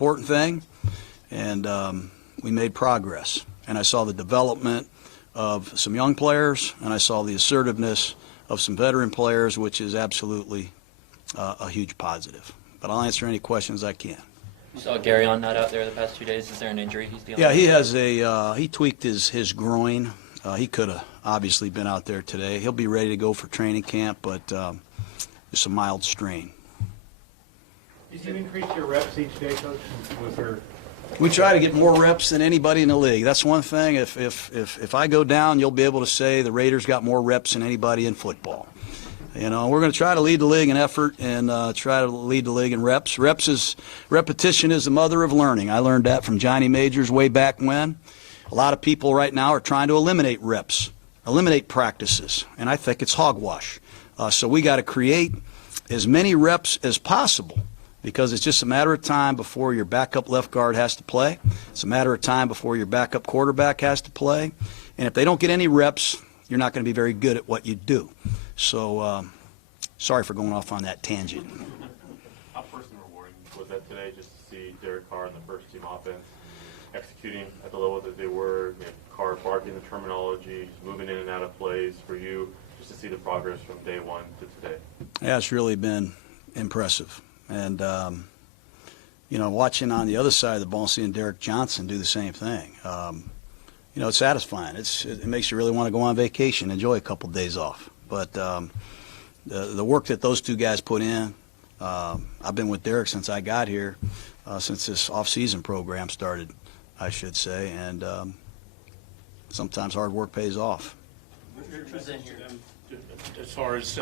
important thing, and we made progress. And I saw the development of some young players, and I saw the assertiveness of some veteran players, which is absolutely a huge positive. But I'll answer any questions I can. You saw Gary on not out there the past 2 days. Is there an injury he's dealing with? Yeah, he has he tweaked his groin. He could have obviously been out there today. He'll be ready to go for training camp, but it's a mild strain. Did you increase your reps each day, Coach? Was there... We try to get more reps than anybody in the league. That's one thing. If I go down, you'll be able to say the Raiders got more reps than anybody in football. You know, we're going to try to lead the league in effort and try to lead the league in reps. Repetition is the mother of learning. I learned that from Johnny Majors way back when. A lot of people right now are trying to eliminate reps, eliminate practices, and I think it's hogwash. So we got to create as many reps as possible, because it's just a matter of time before your backup left guard has to play. It's a matter of time before your backup quarterback has to play. And if they don't get any reps, you're not going to be very good at what you do. So sorry for going off on that tangent. How personally rewarding was that today, just to see Derek Carr and the first team offense executing at the level that they were, Carr barking the terminology, moving in and out of plays for you, just to see the progress from day one to today? Yeah, it's really been impressive. And, watching on the other side of the ball, seeing Derek Johnson do the same thing, it's satisfying. It makes you really want to go on vacation, enjoy a couple of days off. But the work that those two guys put in, I've been with Derek since I got here, since this off-season program started, I should say, and sometimes hard work pays off. As far as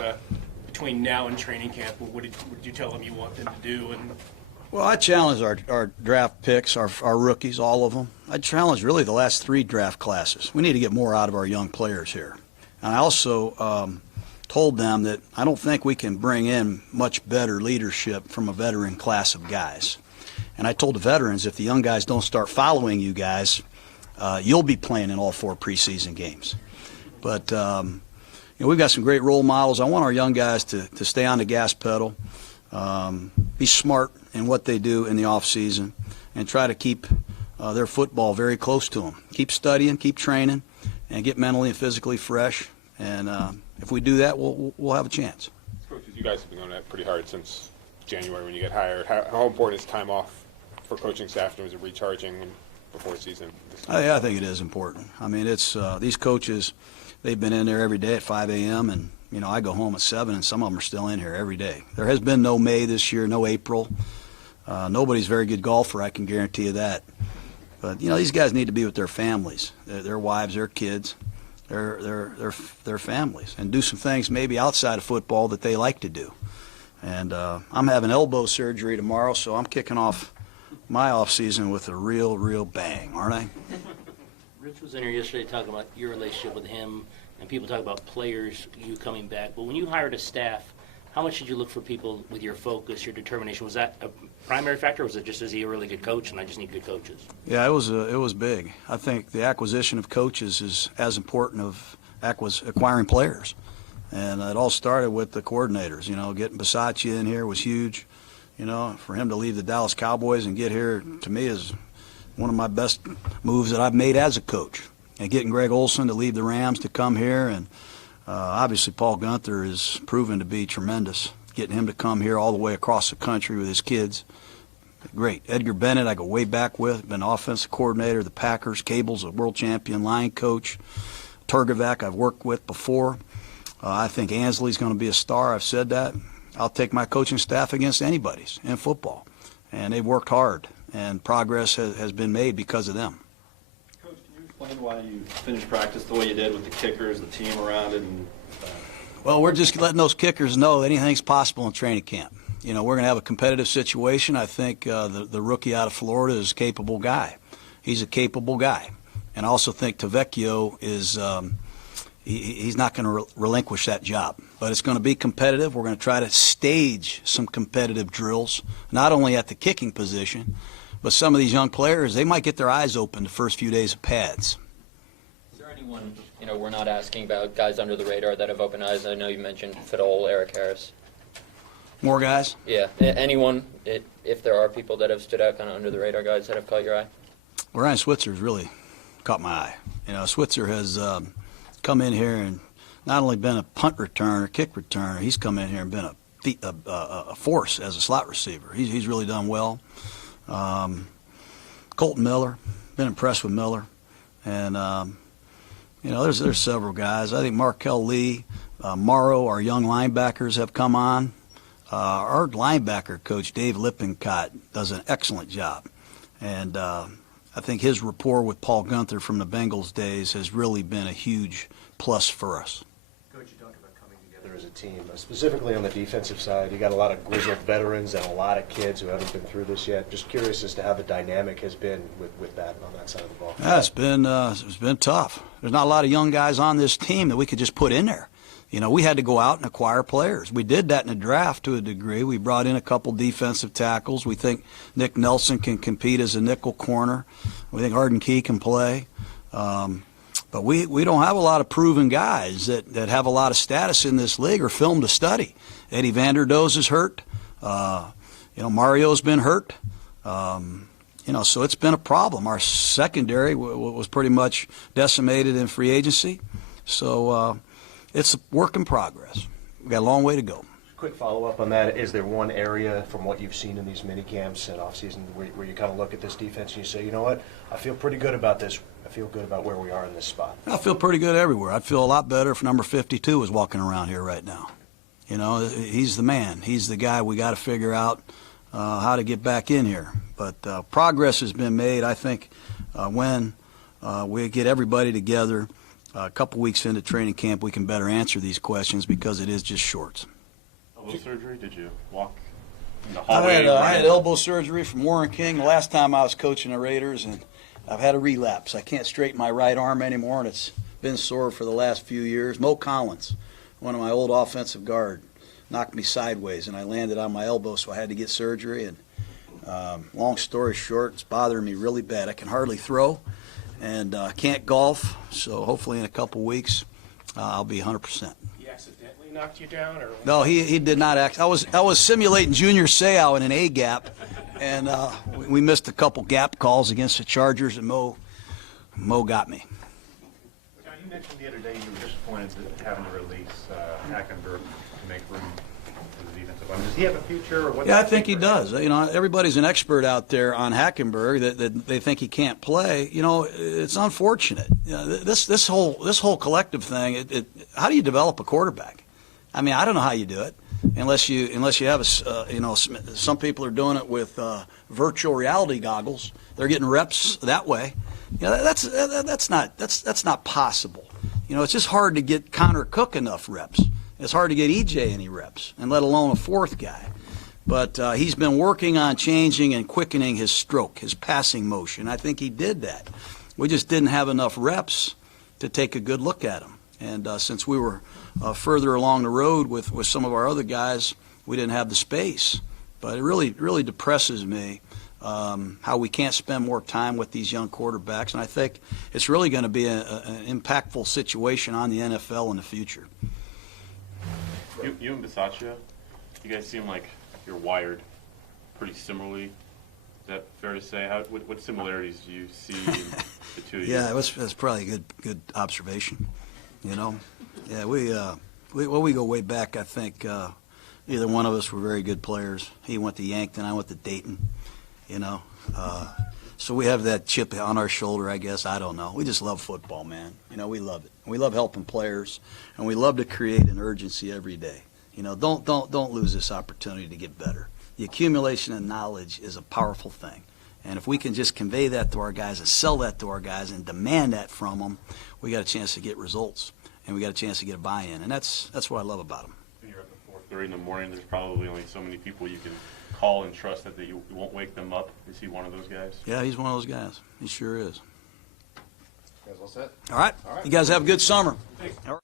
between now and training camp, what did you tell them you want them to do? And well, I challenge our draft picks, our rookies, all of them. I challenge really the last 3 draft classes. We need to get more out of our young players here. And I also told them that I don't think we can bring in much better leadership from a veteran class of guys. And I told the veterans, if the young guys don't start following you guys, you'll be playing in all 4 preseason games. But we've got some great role models. I want our young guys to stay on the gas pedal, be smart in what they do in the off season, and try to keep their football very close to them. Keep studying, keep training, and get mentally and physically fresh. And if we do that, we'll have a chance. Coaches, you guys have been going at it pretty hard since January when you get hired. How important is time off for coaching staff in terms of recharging before season? I think it is important. I mean, it's these coaches, they've been in there every day at 5 a.m. and I go home at 7, and some of them are still in here every day. There has been no May this year, no April. Nobody's a very good golfer, I can guarantee you that. But these guys need to be with their families, their wives, their kids, their families, and do some things maybe outside of football that they like to do. And I'm having elbow surgery tomorrow, so I'm kicking off my off season with a real bang, aren't I? Rich was in here yesterday talking about your relationship with him, and people talk about players, you coming back. But when you hired a staff, how much did you look for people with your focus, your determination? Was that a primary factor, or was it just, is he a really good coach and I just need good coaches? Yeah, it was big. I think the acquisition of coaches is as important of acquiring players. And it all started with the coordinators. Getting Bisaccia in here was huge. For him to leave the Dallas Cowboys and get here, to me, is one of my best moves that I've made as a coach. And getting Greg Olson to leave the Rams to come here, and obviously Paul Gunther has proven to be tremendous. Getting him to come here all the way across the country with his kids, great. Edgar Bennett, I go way back with, been offensive coordinator of the Packers. Cable's a world champion line coach. Turgevac I've worked with before. I think Ansley's going to be a star. I've said that. I'll take my coaching staff against anybody's in football. And they've worked hard, and progress has been made because of them. Coach, can you explain why you finished practice the way you did with the kickers, the team around it? Well, we're just letting those kickers know anything's possible in training camp. We're going to have a competitive situation. I think the rookie out of Florida is a capable guy. He's a capable guy. And I also think Tavecchio is he's not going to relinquish that job. But it's going to be competitive. We're going to try to stage some competitive drills, not only at the kicking position, but some of these young players, they might get their eyes open the first few days of pads. Is there anyone, we're not asking about guys under the radar that have open eyes? I know you mentioned Fidel, Eric Harris. More guys? Yeah. Anyone, if there are people that have stood out kind of under the radar guys that have caught your eye? Well, Ryan Switzer's really caught my eye. Switzer has come in here and not only been a punt returner, kick returner, he's come in here and been a force as a slot receiver. He's really done well. Colton Miller, been impressed with Miller. And, there's several guys. I think Markel Lee, Morrow, our young linebackers have come on. Our linebacker coach, Dave Lippincott, does an excellent job. And I think his rapport with Paul Gunther from the Bengals days has really been a huge plus for us. Coach, you talked about coming together as a team, specifically on the defensive side. You got a lot of grizzled veterans and a lot of kids who haven't been through this yet. Just curious as to how the dynamic has been with that on that side of the ball. Yeah, it's been tough. There's not a lot of young guys on this team that we could just put in there. We had to go out and acquire players. We did that in the draft to a degree. We brought in a couple defensive tackles. We think Nick Nelson can compete as a nickel corner. We think Arden Key can play. But we don't have a lot of proven guys that have a lot of status in this league or film to study. Eddie Vanderdoes is hurt. Mario's been hurt. So it's been a problem. Our secondary was pretty much decimated in free agency. So it's a work in progress. We've got a long way to go. Quick follow-up on that. Is there one area from what you've seen in these mini camps and off-season where you kind of look at this defense and you say, you know what, I feel pretty good about this. I feel good about where we are in this spot. I feel pretty good everywhere. I'd feel a lot better if number 52 was walking around here right now. He's the man. He's the guy we got to figure out how to get back in here. But progress has been made. I think when we get everybody together a couple weeks into training camp, we can better answer these questions because it is just shorts. Elbow surgery? Did you walk in the hallway? I had elbow surgery from Warren King the last time I was coaching the Raiders, and I've had a relapse. I can't straighten my right arm anymore, and it's been sore for the last few years. Mo Collins, one of my old offensive guard, knocked me sideways, and I landed on my elbow, so I had to get surgery. And long story short, it's bothering me really bad. I can hardly throw, and can't golf. So hopefully in a couple weeks, I'll be 100%. He accidentally knocked you down, or No, he did not act. I was simulating Junior Seau in an A gap, and we missed a couple gap calls against the Chargers, and Mo got me. John, you mentioned the other day you were disappointed that having to release Hackenberg to make room for the defensive line. Does he have a future? Or what's Yeah, I the think he future? does. Everybody's an expert out there on Hackenberg that they think he can't play. It's unfortunate. This whole collective thing. How do you develop a quarterback? I mean, I don't know how you do it unless you have some people are doing it with virtual reality goggles. They're getting reps that way. That's not possible. It's just hard to get Connor Cook enough reps. It's hard to get EJ any reps, and let alone a fourth guy. But he's been working on changing and quickening his stroke, his passing motion. I think he did that. We just didn't have enough reps to take a good look at him. And since we were further along the road with some of our other guys, we didn't have the space. But it really depresses me how we can't spend more time with these young quarterbacks. And I think it's really going to be an impactful situation on the NFL in the future. You and Bisaccia, you guys seem like you're wired pretty similarly. Is that fair to say? What similarities do you see in the two of you? Yeah, that's probably a good observation. Yeah, we go way back. I think either one of us were very good players. He went to Yankton, I went to Dayton. So we have that chip on our shoulder, I guess. I don't know. We just love football, man. We love it. We love helping players, and we love to create an urgency every day. Don't lose this opportunity to get better. The accumulation of knowledge is a powerful thing. And if we can just convey that to our guys and sell that to our guys and demand that from them, we got a chance to get results, and we got a chance to get a buy-in. And that's what I love about them. When you're up at 4:30 in the morning, there's probably only so many people you can call and trust that you won't wake them up. Is he one of those guys? Yeah, he's one of those guys. He sure is. You guys all set? All right. You guys have a good summer. All right.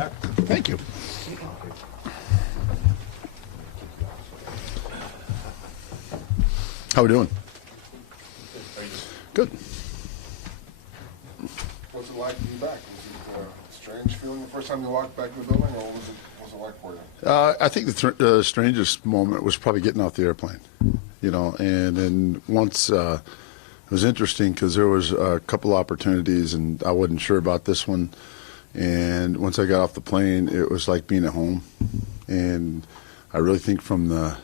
back. Thank you. How we doing? Good. What's it like to be back? Was it a strange feeling the first time you walked back in the building, or what was it like for you? I think the strangest moment was probably getting off the airplane, you know, and then once it was interesting because there was a couple opportunities and I wasn't sure about this one, and once I got off the plane, it was like being at home, and I really think from the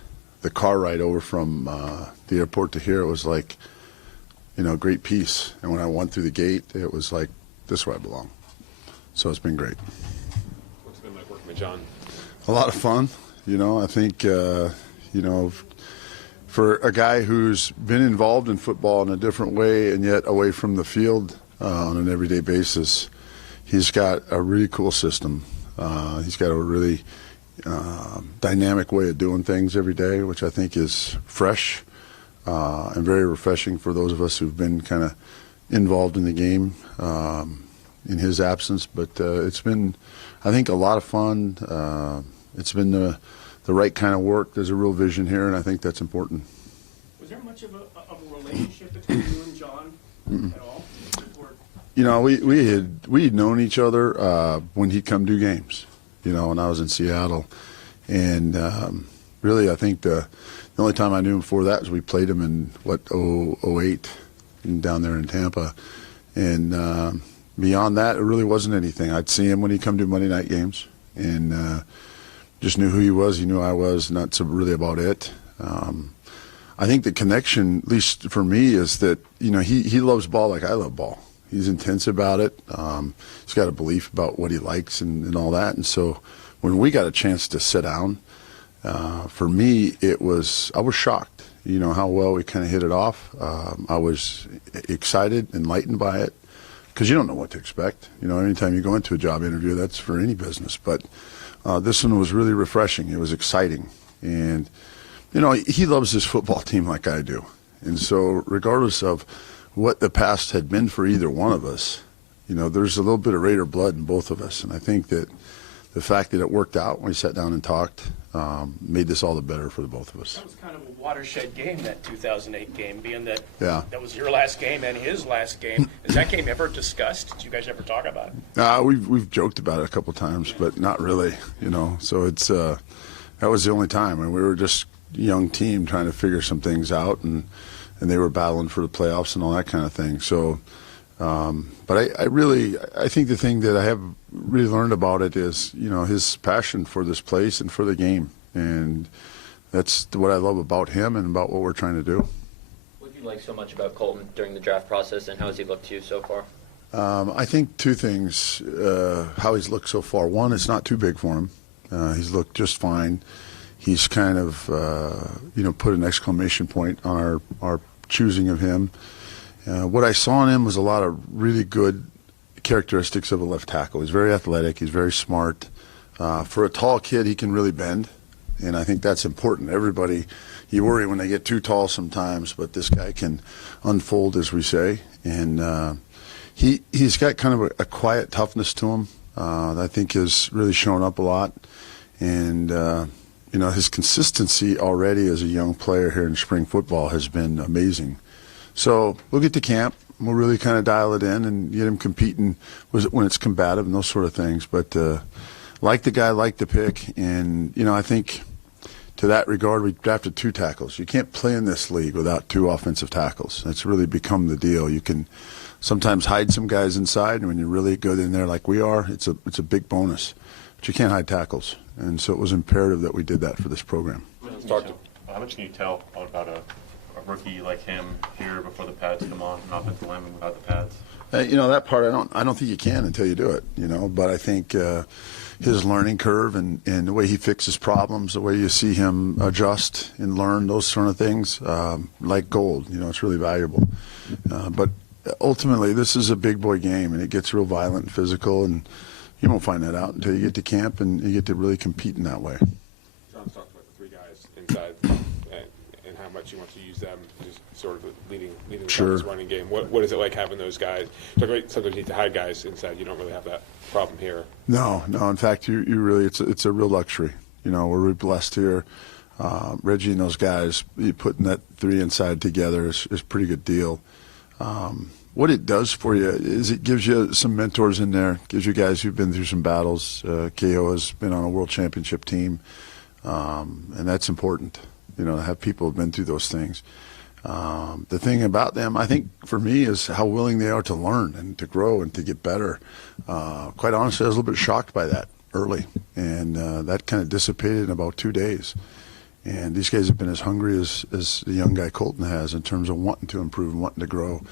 car ride over from the airport to here, it was like, you know, great peace, and when I went through the gate, it was like, this is where I belong. So it's been great. What's it been like working with Jon? A lot of fun, you know. I think, you know, for a guy who's been involved in football in a different way and yet away from the field on an everyday basis, he's got a really cool system. He's got a really dynamic way of doing things every day, which I think is fresh and very refreshing for those of us who've been kind of involved in the game in his absence. But it's been, I think, a lot of fun. It's been the right kind of work. There's a real vision here, and I think that's important. Was there much of a relationship between you and Jon at all? Or You know, we'd known each other when he'd come do games, you know, when I was in Seattle. And really, I think the only time I knew him before that was we played him in, 08 down there in Tampa. And beyond that, it really wasn't anything. I'd see him when he'd come do Monday night games and just knew who he was. He knew I was, not so really about it. I think the connection, at least for me, is that, you know, he loves ball like I love ball. He's intense about it. He's got a belief about what he likes and all that. And so when we got a chance to sit down, for me, I was shocked, you know, how well we kind of hit it off. I was excited, enlightened by it, because you don't know what to expect. You know, anytime you go into a job interview, that's for any business. But this one was really refreshing. It was exciting. And, you know, he loves his football team like I do. And so regardless of what the past had been for either one of us, you know, there's a little bit of Raider blood in both of us. And I think that the fact that it worked out when we sat down and talked made this all the better for the both of us. that was kind of a watershed game, that 2008 game, being that Yeah. that was your last game and his last game. Is that game ever discussed? Did you guys ever talk about it? We've joked about it a couple times, but not really, you know. So it's that was the only time, and we were just a young team trying to figure some things out, and they were battling for the playoffs and all that kind of thing. So, but I think the thing that I have really learned about it is, you know, his passion for this place and for the game, and that's what I love about him and about what we're trying to do. What do you like so much about Colton during the draft process, and how has he looked to you so far? I think two things, how he's looked so far. One, it's not too big for him. He's looked just fine. He's kind of, you know, put an exclamation point on our choosing of him. What I saw in him was a lot of really good characteristics of a left tackle. He's very athletic. He's very smart. For a tall kid, he can really bend, and I think that's important. Everybody, you worry when they get too tall sometimes, but this guy can unfold, as we say, and he's got kind of a quiet toughness to him that I think has really shown up a lot, and you know, his consistency already as a young player here in spring football has been amazing. So we'll get to camp. We'll really kind of dial it in and get him competing when it's combative and those sort of things. But like the guy, like the pick. And, you know, I think to that regard, we drafted 2 tackles. You can't play in this league without 2 offensive tackles. That's really become the deal. You can sometimes hide some guys inside, and when you're really good in there like we are, it's a big bonus. But you can't hide tackles. And so it was imperative that we did that for this program. How much can you tell about a rookie like him here before the pads come on, an offensive lineman without the pads? You know, that part I don't think you can until you do it, you know, but I think his learning curve and the way he fixes problems, the way you see him adjust and learn those sort of things, like gold, you know, it's really valuable. But ultimately, this is a big boy game, and it gets real violent and physical, and you won't find that out until you get to camp and you get to really compete in that way. Jon's talked about the 3 guys inside and how much he wants to use them. Just sort of leading the Sure. Cowboys running game. What is it like having those guys? Sometimes you need to hide guys inside. You don't really have that problem here. No. In fact, you really it's a real luxury. You know, we're really blessed here. Reggie and those guys, putting that three inside together is a pretty good deal. What it does for you is it gives you some mentors in there, gives you guys who've been through some battles. KO has been on a world championship team, and that's important, you know, to have people who've been through those things. The thing about them, I think, for me, is how willing they are to learn and to grow and to get better. Quite honestly, I was a little bit shocked by that early, and that kind of dissipated in about 2 days. And these guys have been as hungry as the young guy Colton has in terms of wanting to improve and wanting to grow.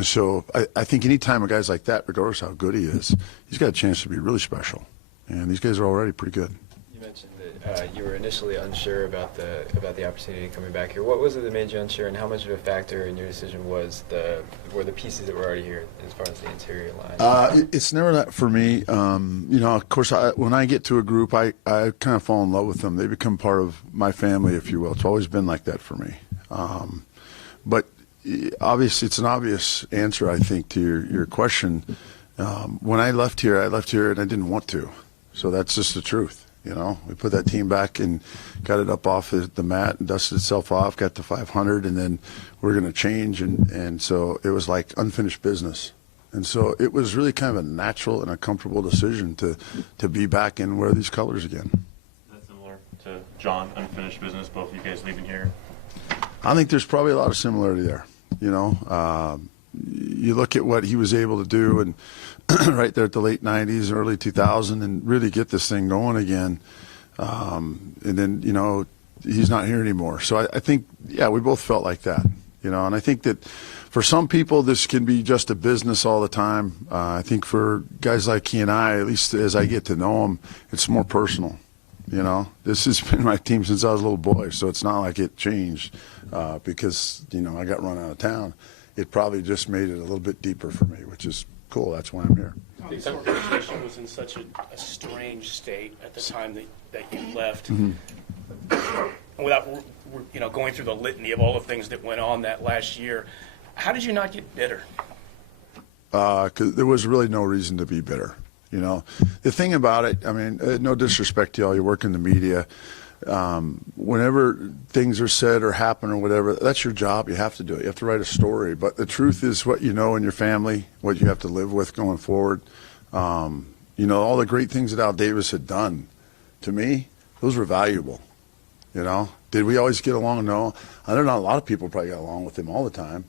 So I think any time a guy's like that, regardless of how good he is, he's got a chance to be really special. And these guys are already pretty good. You mentioned that you were initially unsure about the opportunity coming back here. What was it that made you unsure, and how much of a factor in your decision were the pieces that were already here as far as the interior line? It's never that for me. You know, of course, when I get to a group, I kind of fall in love with them. They become part of my family, if you will. It's always been like that for me. But obviously, it's an obvious answer, I think, to your question. When I left here and I didn't want to. So that's just the truth. You know, we put that team back and got it up off the mat and dusted itself off, got to 500, and then we're going to change. And so it was like unfinished business. And so it was really kind of a natural and a comfortable decision to be back and wear these colors again. Is that similar to John, unfinished business, both of you guys leaving here? I think there's probably a lot of similarity there. You know, you look at what he was able to do and right there at the late 90s, early 2000, and really get this thing going again. And then, you know, he's not here anymore. So I think, yeah, we both felt like that, you know, and I think that for some people this can be just a business all the time. I think for guys like he and I, at least as I get to know him, it's more personal. You know, this has been my team since I was a little boy, so it's not like it changed because, you know, I got run out of town. It probably just made it a little bit deeper for me, which is cool. That's why I'm here. This organization was in such a strange state at the time that you left. Mm-hmm. Without going through the litany of all the things that went on that last year, how did you not get bitter? 'Cause there was really no reason to be bitter. You know, the thing about it, I mean, no disrespect to y'all, you work in the media. Whenever things are said or happen or whatever, that's your job. You have to do it. You have to write a story. But the truth is what you know in your family, what you have to live with going forward. You know, all the great things that Al Davis had done, to me, those were valuable. You know, did we always get along? No. I don't know, a lot of people probably got along with him all the time.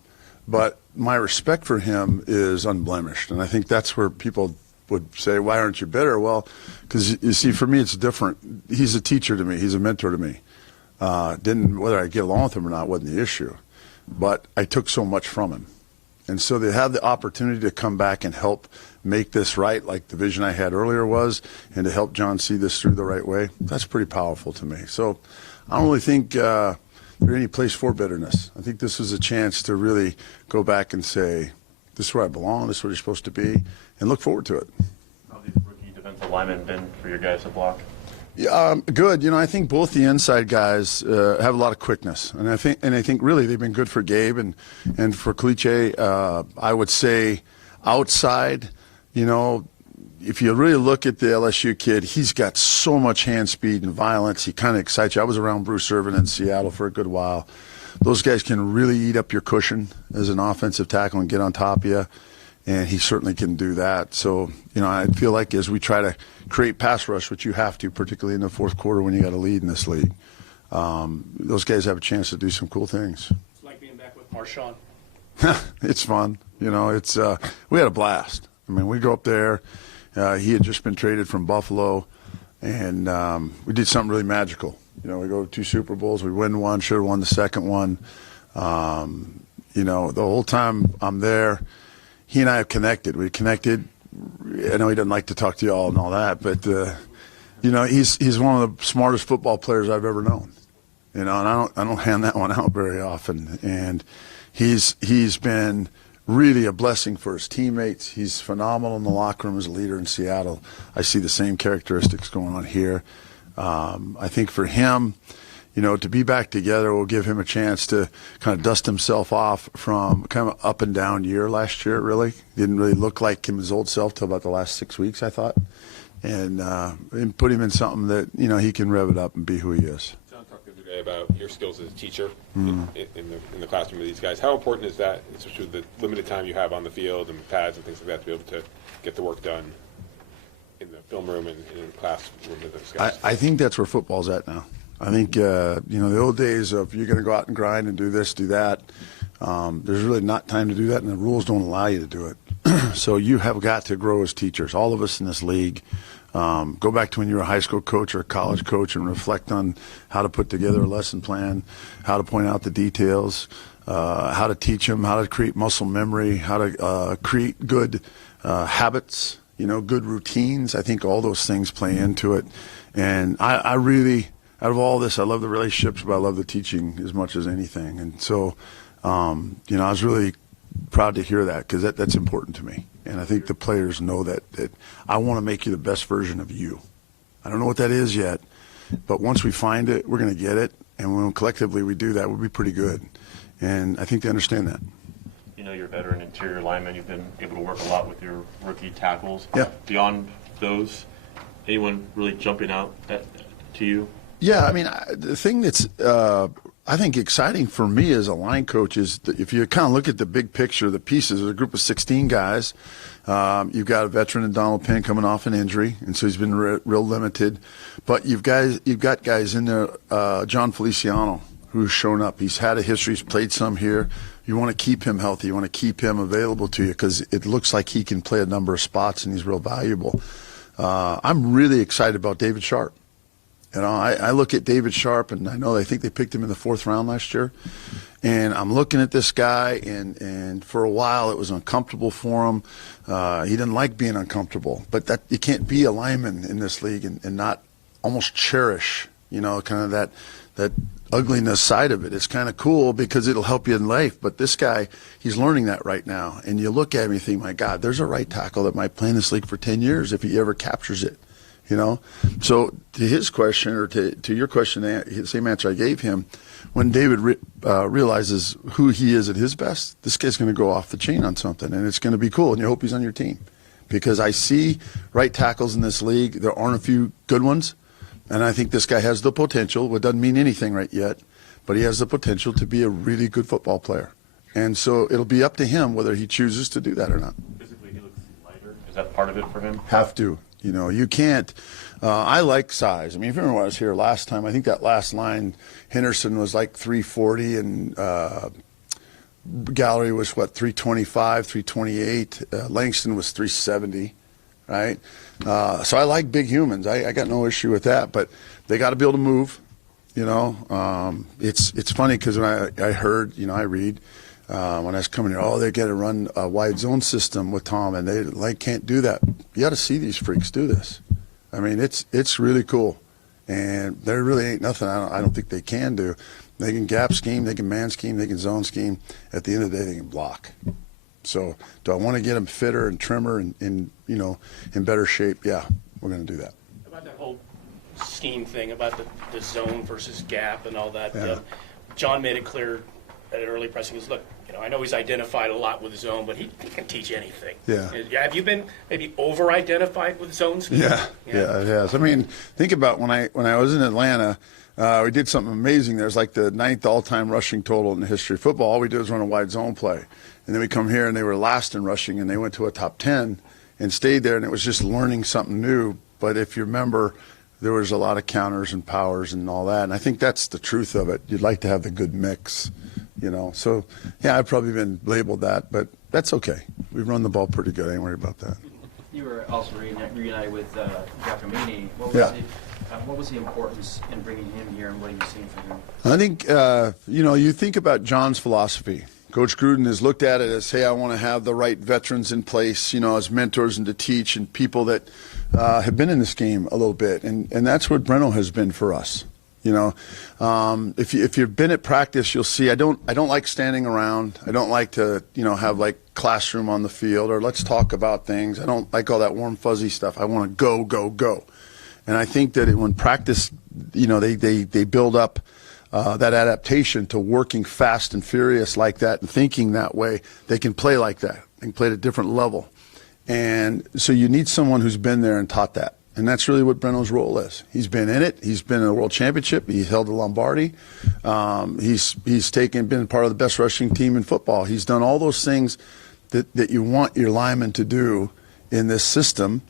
But my respect for him is unblemished. And I think that's where people would say, why aren't you bitter? Well, because you see, for me, it's different. He's a teacher to me. He's a mentor to me. Whether I get along with him or not wasn't the issue. But I took so much from him. And so to have the opportunity to come back and help make this right, like the vision I had earlier was, and to help John see this through the right way, that's pretty powerful to me. So I don't really think there's any place for bitterness. I think this is a chance to really go back and say, this is where I belong, this is where you're supposed to be, and look forward to it. How have these rookie defensive linemen been for your guys to block? Yeah, good. You know, I think both the inside guys have a lot of quickness, and I think really they've been good for Gabe and for Cliche. I would say outside, you know, if you really look at the LSU kid, he's got so much hand speed and violence. He kind of excites you. I was around Bruce Irvin in Seattle for a good while. Those guys can really eat up your cushion as an offensive tackle and get on top of you, and he certainly can do that. So, you know, I feel like as we try to create pass rush, which you have to, particularly in the fourth quarter when you got a lead in this league, those guys have a chance to do some cool things. It's like being back with Marshawn. It's fun. You know, it's we had a blast. I mean, we go up there. He had just been traded from Buffalo, and we did something really magical. You know, we go to 2 Super Bowls. We win one, should have won the second one. You know, the whole time I'm there, he and I have connected. We connected. I know he doesn't like to talk to y'all and all that, but, you know, he's one of the smartest football players I've ever known. You know, and I don't hand that one out very often. And he's been really a blessing for his teammates. He's phenomenal in the locker room as a leader in Seattle. I see the same characteristics going on here. I think for him, to be back together will give him a chance to kind of dust himself off from kind of up and down year last year, really. Didn't really look like him his old self till about the last 6 weeks, I thought. And put him in something that, he can rev it up and be who he is. John talked the other day about your skills as a teacher in the classroom with these guys. How important is that, especially with the limited time you have on the field and pads and things like that, to be able to get the work done in the film room and in the classroom with those guys? I think that's where football's at now. I think, the old days of you're going to go out and grind and do this, do that, there's really not time to do that, and the rules don't allow you to do it. So you have got to grow as teachers, all of us in this league. Go back to when you were a high school coach or a college coach and reflect on how to put together a lesson plan, how to point out the details, how to teach them, how to create muscle memory, how to create good habits, good routines. I think all those things play into it. And I really, out of all this, I love the relationships, but I love the teaching as much as anything. And so, I was really proud to hear that, because that's important to me. And I think the players know that I want to make you the best version of you. I don't know what that is yet, but once we find it, we're going to get it. And when collectively we do that, we'll be pretty good. And I think they understand that. You're a veteran interior lineman. You've been able to work a lot with your rookie tackles. Yeah. Beyond those, anyone really jumping out to you? Yeah, I mean, the thing that's I think exciting for me as a line coach is that if you kind of look at the big picture, the pieces, there's a group of 16 guys. You've got a veteran in Donald Penn coming off an injury, and so he's been real limited. But you've got guys in there, John Feliciano, who's shown up. He's had a history. He's played some here. You want to keep him healthy. You want to keep him available to you, because it looks like he can play a number of spots, and he's real valuable. I'm really excited about David Sharp. I look at David Sharp, and I think they picked him in the 4th round last year. And I'm looking at this guy, and for a while it was uncomfortable for him. He didn't like being uncomfortable. But that you can't be a lineman in this league and not almost cherish, kind of that ugliness side of it. It's kind of cool because it'll help you in life. But this guy, he's learning that right now. And you look at him and you think, my God, there's a right tackle that might play in this league for 10 years if he ever captures it. So to his question, or to your question, the same answer I gave him, when David realizes who he is at his best, this guy's going to go off the chain on something, and it's going to be cool, and you hope he's on your team. Because I see right tackles in this league. There aren't a few good ones, and I think this guy has the potential. It doesn't mean anything right yet, but he has the potential to be a really good football player. And so it'll be up to him whether he chooses to do that or not. Physically, he looks lighter. Is that part of it for him? Have to. You can't. I like size. I mean, if you remember when I was here last time, I think that last line, Henderson was like 340, and Gallery was, 325, 328. Langston was 370, right? So I like big humans. I got no issue with that, but they got to be able to move. It's funny because when I heard, I read, when I was coming here, they got to run a wide zone system with Tom, and they can't do that. You got to see these freaks do this. I mean, it's really cool, and there really ain't nothing I don't think they can do. They can gap scheme, they can man scheme, they can zone scheme. At the end of the day, they can block. So, do I want to get them fitter and trimmer and in better shape? Yeah, we're going to do that. About that whole scheme thing, about the zone versus gap and all that. Yeah. John made it clear at an early pressing is, look, I know he's identified a lot with zone, but he can teach anything. Yeah. Have you been maybe over-identified with zones? Yeah, it has. I mean, think about when I was in Atlanta, we did something amazing. There's like the 9th all-time rushing total in the history of football. All we did was run a wide zone play. And then we come here, and they were last in rushing, and they went to a top 10 and stayed there, and it was just learning something new. But if you remember, there was a lot of counters and powers and all that. And I think that's the truth of it. You'd like to have the good mix. So, yeah, I've probably been labeled that, but that's okay. We run the ball pretty good. I ain't worried about that. You were also reunited with Giacomini. What was the importance in bringing him here, and what are you seeing from him? I think, you think about John's philosophy. Coach Gruden has looked at it as, hey, I want to have the right veterans in place, as mentors and to teach, and people that have been in this game a little bit. And that's what Breno has been for us. If you've been at practice, you'll see I don't like standing around. I don't like to, have like classroom on the field or let's talk about things. I don't like all that warm, fuzzy stuff. I want to go, go, go. And I think that when practice, they build up that adaptation to working fast and furious like that and thinking that way, they can play like that. They can play at a different level. And so you need someone who's been there and taught that. And that's really what Breno's role is. He's been in it. He's been in the World Championship. He's held the Lombardi. He's been part of the best rushing team in football. He's done all those things that you want your lineman to do in this system.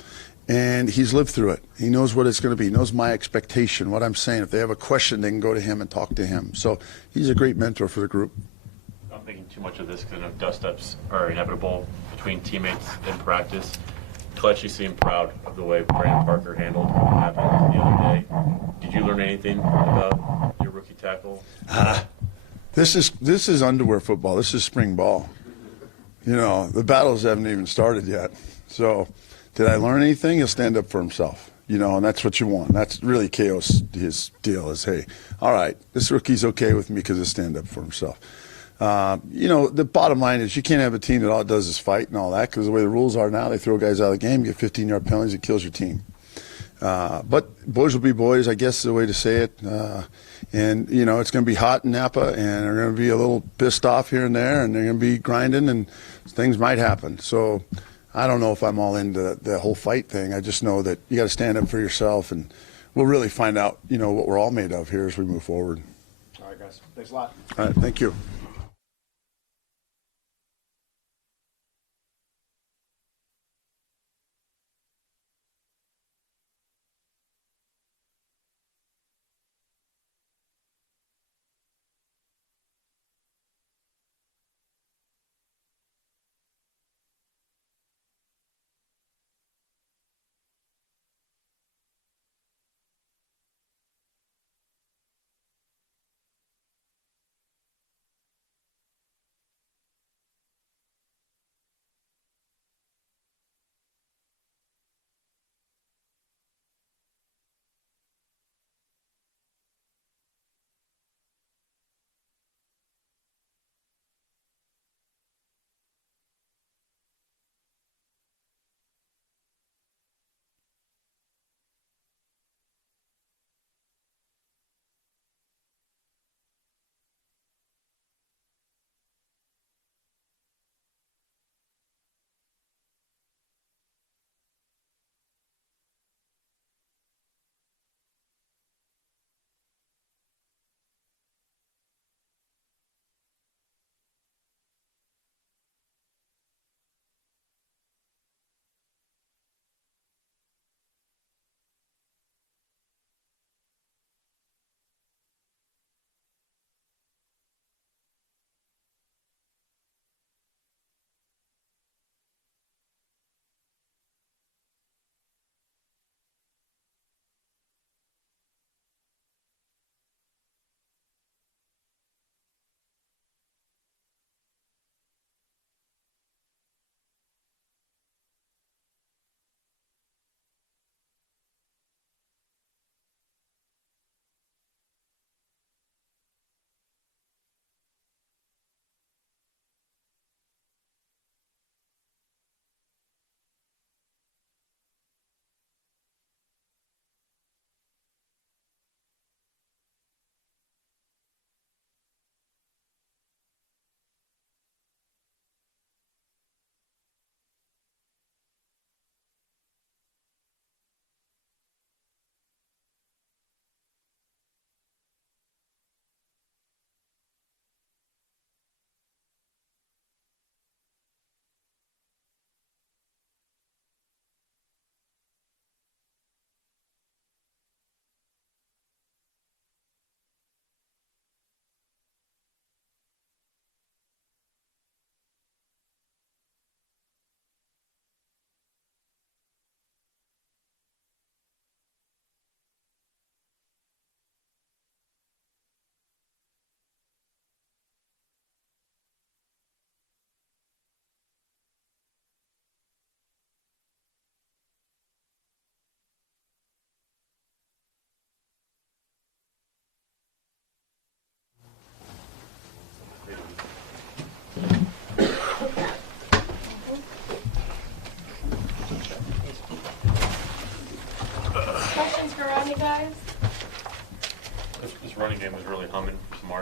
And he's lived through it. He knows what it's going to be. He knows my expectation, what I'm saying. If they have a question, they can go to him and talk to him. So he's a great mentor for the group. I'm thinking too much of this because dust-ups are inevitable between teammates in practice. Clutch, you seem proud of the way Brandon Parker handled what happened the other day. Did you learn anything about your rookie tackle? This is underwear football. This is spring ball. You know, the battles haven't even started yet. So did I learn anything? He'll stand up for himself. You know, and that's what you want. That's really KO's his deal is, hey, all right, this rookie's okay with me because he'll stand up for himself. You know, the bottom line is you can't have a team that all it does is fight and all that because the way the rules are now, they throw guys out of the game, get 15-yard penalties, it kills your team. But boys will be boys, I guess is the way to say it. And, you know, it's going to be hot in Napa, and they're going to be a little pissed off here and there, and they're going to be grinding, and things might happen. So I don't know if I'm all into the whole fight thing. I just know that you got to stand up for yourself, and we'll really find out, you know, what we're all made of here as we move forward. All right, guys. Thanks a lot. All right, thank you.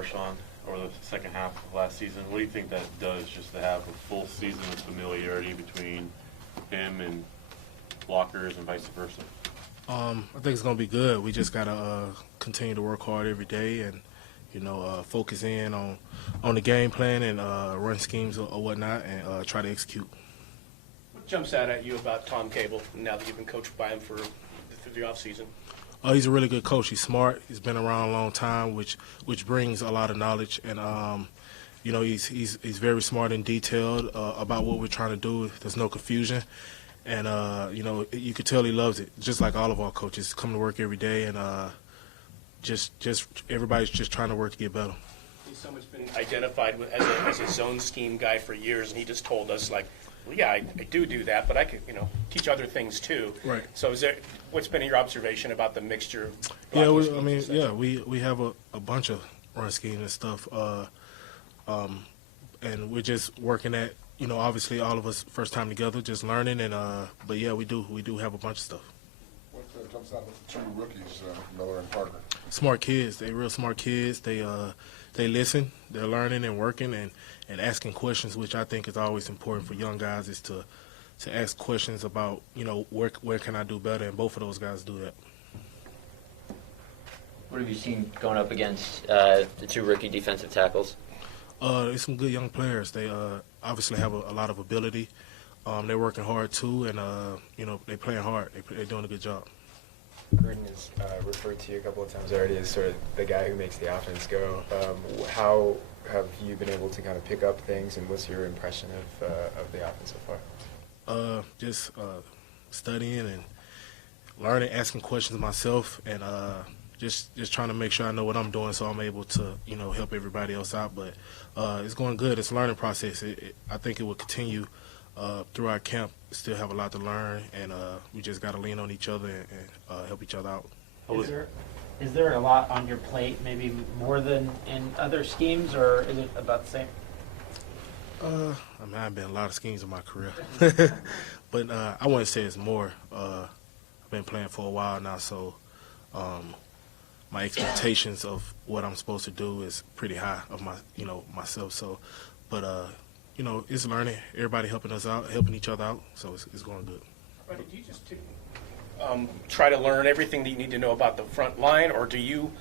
Marshawn over the second half of last season. What do you think that does, just to have a full season of familiarity between him and blockers and vice versa? I think it's going to be good. We just got to continue to work hard every day and, focus in on the game plan and run schemes or whatnot and try to execute. What jumps out at you about Tom Cable now that you've been coached by him through the offseason? He's a really good coach. He's smart. He's been around a long time, which brings a lot of knowledge. And he's very smart and detailed about what we're trying to do. There's no confusion, and you could tell he loves it. Just like all of our coaches, come to work every day, and just everybody's just trying to work to get better. He's so much been identified as a zone scheme guy for years, and he just told us like, well, yeah, I do that, but I could, teach other things too. Right. So what's been your observation about the mixture of Yeah, blocking schemes? we have a bunch of run schemes and stuff, and we're just working at, obviously all of us first time together, just learning, and but yeah, we do have a bunch of stuff. What jumps out with the two rookies, Miller and Parker? Smart kids. They real smart kids. They listen. They're learning and working and asking questions, which I think is always important for young guys, is to ask questions about, where can I do better, and both of those guys do that. What have you seen going up against the two rookie defensive tackles? There's some good young players. They obviously have a lot of ability. They're working hard too, and they're playing hard. They're doing a good job. Gruden has referred to you a couple of times already as sort of the guy who makes the offense go. How have you been able to kind of pick up things, and what's your impression of the offense so far? Just studying and learning, asking questions myself, and just trying to make sure I know what I'm doing so I'm able to, help everybody else out. But it's going good. It's a learning process. I think it will continue through our camp. Still have a lot to learn, and we just got to lean on each other and help each other out. Is there a lot on your plate, maybe more than in other schemes, or is it about the same? I've been in a lot of schemes in my career, but I wouldn't say it's more. I've been playing for a while now, so my expectations of what I'm supposed to do is pretty high of myself. So, but it's learning. Everybody helping us out, helping each other out, so it's going good. Rodney, do you just try to learn everything that you need to know about the front line, or do you,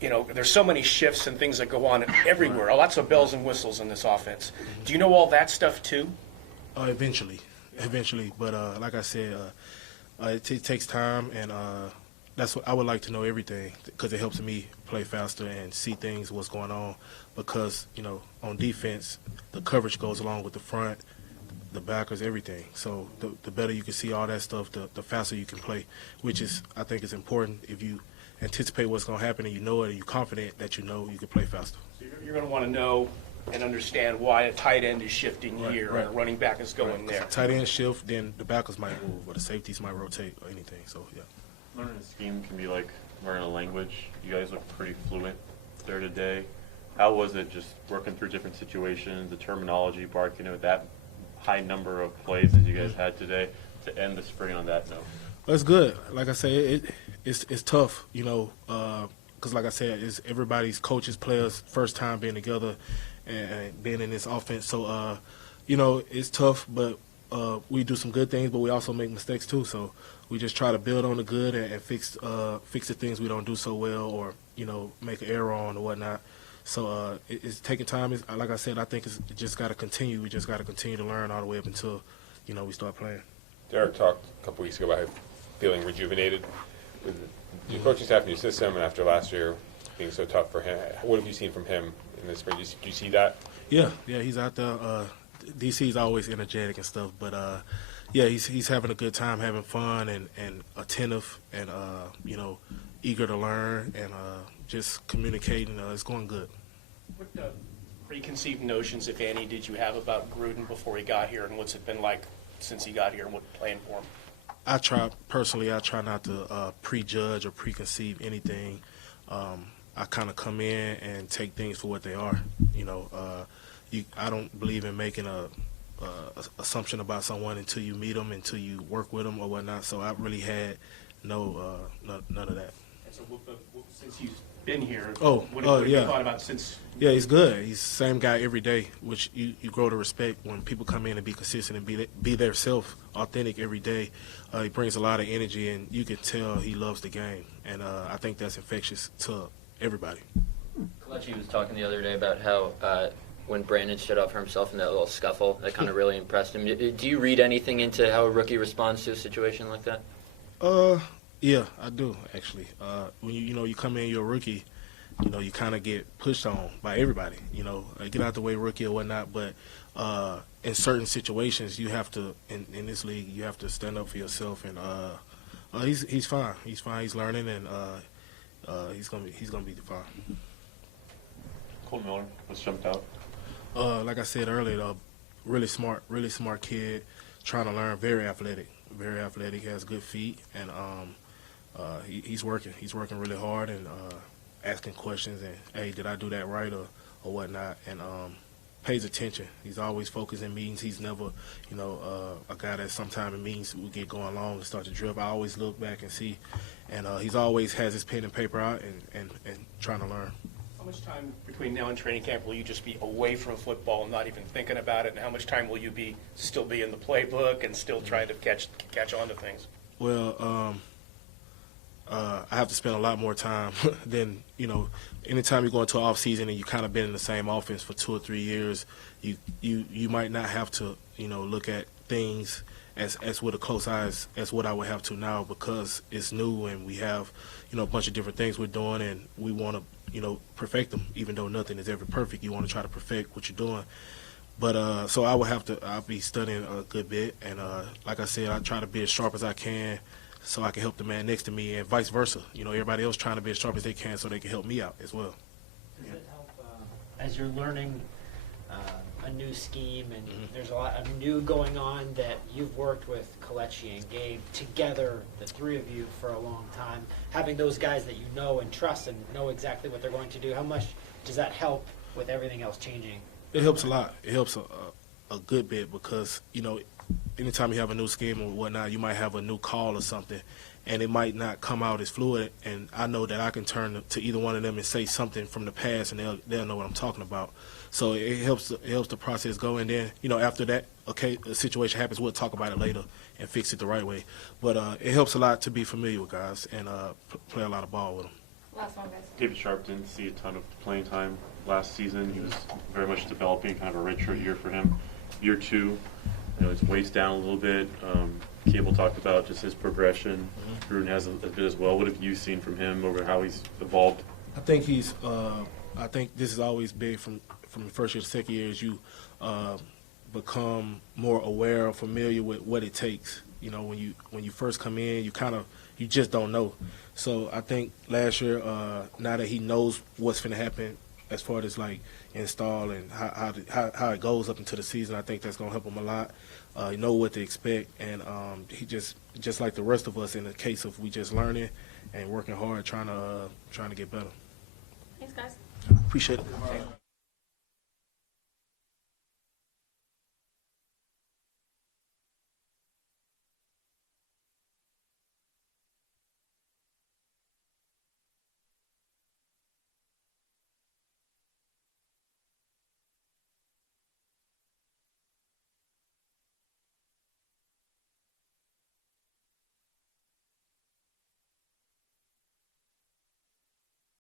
there's so many shifts and things that go on everywhere, lots of bells and whistles in this offense. Do you know all that stuff too? Eventually. But like I said, it takes time, and that's what I would like to know everything, because it helps me play faster and see things, what's going on. Because, on defense, the coverage goes along with the front, the backers, everything. So the better you can see all that stuff, the faster you can play, which is, I think, is important. If you anticipate what's going to happen and you know it and you're confident that you can play faster. So you're going to want to know and understand why a tight end is shifting here right. and a running back is going there. Tight end shift, then the backers might move, or the safeties might rotate, or anything. So, yeah. Learning a scheme can be like learning a language. You guys look pretty fluent there today. How was it just working through different situations, the terminology, barking with that high number of plays that you guys had today to end the spring on that note? Well, it's good. Like I say, it's tough, because like I said, it's everybody's coaches, players' first time being together and being in this offense. So, it's tough, but we do some good things, but we also make mistakes too. So we just try to build on the good and fix the things we don't do so well, or make an error on or whatnot. So it's taking time. Like I said, I think it's just got to continue. We just got to continue to learn all the way up until we start playing. Derek talked a couple weeks ago about feeling rejuvenated with your coaching staff and your system, and after last year being so tough for him. What have you seen from him in this spring? Do you see that? Yeah, he's out there. DC's always energetic and stuff, but he's having a good time, having fun, and attentive, and eager to learn, and just communicating. It's going good. What preconceived notions, if any, did you have about Gruden before he got here, and what's it been like since he got here, and what playing for him? I try not to prejudge or preconceive anything. I kind of come in and take things for what they are. I don't believe in making a assumption about someone until you meet them, until you work with them or whatnot. So I really had none of that. And so since he's been here, Oh, what have you yeah. thought about since? Yeah, he's good. He's the same guy every day, which you grow to respect when people come in and be consistent and be their self, authentic every day. He brings a lot of energy, and you can tell he loves the game. And I think that's infectious to everybody. Kelechi was talking the other day about how when Brandon stood up for himself in that little scuffle, that kind of really impressed him. Do you read anything into how a rookie responds to a situation like that? Yeah, I do actually. When you come in, you're a rookie. You kind of get pushed on by everybody. Get out the way, rookie or whatnot. But in certain situations, you have to. In this league, you have to stand up for yourself. And he's fine. He's fine. He's learning, and he's gonna be fine. Cole Miller, what's jumped out? Like I said earlier, though, really smart kid, trying to learn. Very athletic. Has good feet, and he's working. He's working really hard and asking questions. And hey, did I do that right or whatnot? And pays attention. He's always focused in meetings. He's never, a guy that sometime in meetings we get going long and start to drift. I always look back and see, and he's always has his pen and paper out and trying to learn. How much time between now and training camp will you just be away from football and not even thinking about it? And how much time will you still be in the playbook and still trying to catch on to things? Well, I have to spend a lot more time than, anytime you go into off season and you kind of been in the same offense for 2 or 3 years, you might not have to, look at things as with a close eye as what I would have to now, because it's new and we have, a bunch of different things we're doing, and we want to, perfect them. Even though nothing is ever perfect, you want to try to perfect what you're doing. But so I'll be studying a good bit, and like I said, I try to be as sharp as I can so I can help the man next to me, and vice versa. Everybody else trying to be as sharp as they can so they can help me out as well. Does it help as you're learning a new scheme and there's a lot of new going on that you've worked with Kelechi and Gabe together, the three of you, for a long time, having those guys that you know and trust and know exactly what they're going to do, how much does that help with everything else changing? It helps a lot. It helps a good bit because, anytime you have a new scheme or whatnot, you might have a new call or something, and it might not come out as fluid, and I know that I can turn to either one of them and say something from the past, and they'll know what I'm talking about. So it helps the process go, and then, after that, okay, a situation happens, we'll talk about it later and fix it the right way. But it helps a lot to be familiar with guys and play a lot of ball with them. Last one, guys. David Sharp didn't see a ton of playing time last season. He was very much developing, kind of a redshirt year for him. Year 2, his weight's down a little bit. Cable talked about just his progression. Gruden has a bit as well. What have you seen from him over how he's evolved? I think I think this is always big from the first year to second year, is you become more aware or familiar with what it takes. When you first come in, you just don't know. So I think last year, now that he knows what's going to happen as far as like install and how it goes up into the season, I think that's going to help him a lot. You know what to expect, and he just like the rest of us in the case of we just learning and working hard, trying to get better. Thanks, guys. Appreciate it.